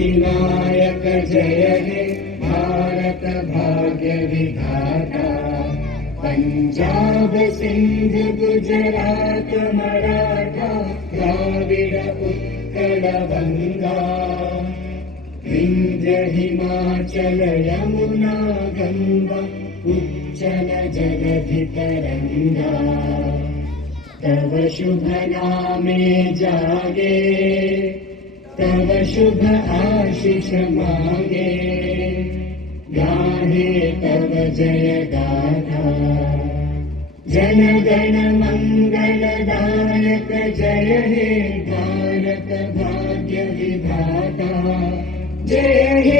विनायक जय हे भारत भाग्य विधाता। पंजाब सिंध गुजरात मराठा द्राविड उत्कल गंगा। विंध्य हिमाचल यमुना गंगा उच्चल जलधि तरंगा। तव शुभ नामे जागे तव शुभ आशीष मांगे। गाहे तव जय गाथा जन गण मंगलदायक जय हे भारत भाग्य विधाता। जय हे